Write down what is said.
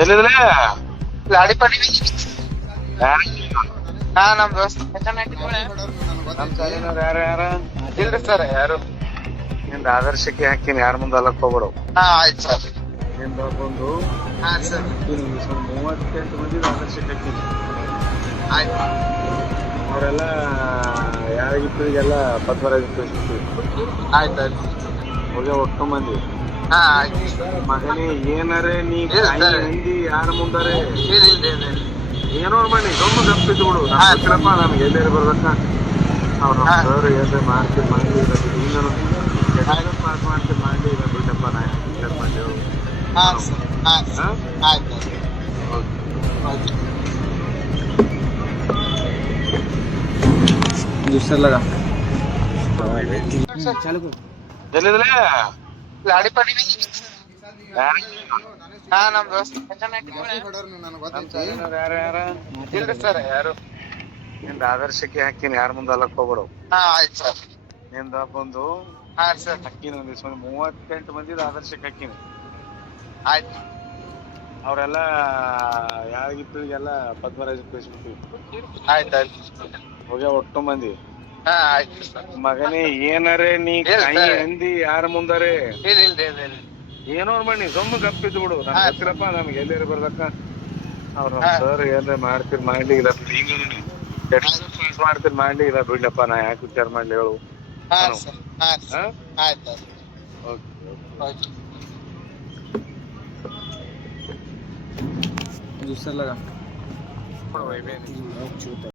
ಎಲ್ಲಿದ್ರೆ ಲಾಡಿ ಪಡಿ ಹಾ ನಮ್ ದೋಸ್ತ ನಮ್ ಸಾಲಿನವ್ರು ಯಾರ ಇಲ್ರಿ ಸರ್ ಯಾರು ನಿಂದ ಆದರ್ಶಕ್ಕೆ ಹಾಕಿನಿ ಯಾರ ಮುಂದೆ ಅಲ್ಲಕ್ ಹೋಗ್ಬಿಡು. ಹಾ ಆಯ್ತು ಸರ್. ನಿಂದ ಒಂದು ಹಾ ಸರ್ 38 ಮಂದಿ ಆದರ್ಶಕ್ಕೆ ಹಾಕಿನಿ. ಆಯ್ತು ಅವರೆಲ್ಲ ಯಾರಿಗಿಬ್ಬರಿಗೆಲ್ಲ ಪದ್ಮರಾಜ ಕಳಿಸ್ಬಿಡ್ತೀವಿ. ಆಯ್ತು ಆಯ್ತು ಹೋಗಿ ಒಟ್ಟು ಮಂದಿ ಹಾ ಆಯ್ತು ಮಗನೇ ಏನಾರೇ ನೀ ಇಲ್ಲ ಸರ್. ಹಿಂದಿ ಯಾರ ಮುಂದಾರೆ ಇಲ್ಲ ಏನೋ ಮಾಡಿ ದೊಡ್ಡ ಗಪ್ಪಿದ್ದು ಬಿಡು. ಗೊತ್ತಿರಪ್ಪ ನಮ್ಗೆ ಎಲ್ಲೇರಿ ಬರ್ಬೇಕ ಅವ್ರು ಹಾ. ಸರ್ ಏನ್ರಿ ಮಾಡ್ತೀವಿ ಮಾಡಿ ಪಾಸ್ ಮಾಡ್ತೀವಿ ಮಾಡಿ ಈಗ ಬಿಟ್ಟಪ್ಪ ನಾ ಯಾಕೆ ಮಾಡಿ ಹಾ ಸರ್ ಹಾ ಹಾ ಆಯ್ತು ಓಕೆ. दूसरा लगा ಎಲ್ಲಿದ್ರೆ ಲಾಡಿ ಪಡಿ ಹಾ ನಮ್ ದೋಸ್ತ ನಮ್ ಸಾಲಿನವ್ರು ಯಾರ ಇಲ್ರಿ ಸರ್ ಯಾರು ನಿಂದ ಆದರ್ಶಕ್ಕೆ ಹಾಕಿನಿ ಯಾರ ಮುಂದೆ ಅಲ್ಲಕ್ ಹೋಗ್ಬಿಡು. ಹಾ ಆಯ್ತು ಸರ್. ನಿಂದ ಒಂದು ಹಾ ಸರ್ ಹಾಕಿನಿ ಒಂದಿವ್ಸ 38 ಮಂದಿ ಆದರ್ಶಕ್ಕೆ ಹಾಕಿನಿ. ಆಯ್ತು ಅವರೆಲ್ಲ ಯಾರಿಗಿಬ್ಬರಿಗೆಲ್ಲ ಪದ್ಮರಾಜ ಕಳಿಸ್ಬಿಡ್ತೀವಿ. ಆಯ್ತು ಆಯ್ತು ಹೋಗಿ ಒಟ್ಟು ಮಂದಿ ಹಾ ಆಯ್ತು ಸರ್. ಮಗನೇ ಏನಾರೇ ನೀ ಇಲ್ಲ ಸರ್. ಹಿಂದಿ ಯಾರ ಮುಂದಾರೆ ಇಲ್ಲ ಏನೋ ಮಾಡಿ ಸುಮ್ಮ ಗಪ್ಪಿದ್ದು ಬಿಡು. ನಮ್ಗೆ ಹಾ. ಗೊತ್ತಿರಪ್ಪ ನಮ್ಗೆ ಎಲ್ಲೇರಿ ಬರ್ಬೇಕ ಅವ್ರು ಹಾ. ಸರ್ ಏನ್ರ ಮಾಡ್ತೀರಿ ಮಾಡ್ಲಿ ಇಲ್ಲ ಪಾಸ್ ಮಾಡ್ತೀರಿ ಮಾಡ್ಲಿ ಇಲ್ಲ ಬಿಡ್ಲಪ್ಪ ನಾ ಯಾಕೆ ವಿಚಾರ ಮಾಡ್ಲಿ ಹೇಳು. ಹಾ ಹಲೋ. ಸರ್ ಹಾ ಹಾ ಸರ್ ಆಯ್ತು ಓಕೆ ಓಕೆ दूसरा लगा ಓಕೆ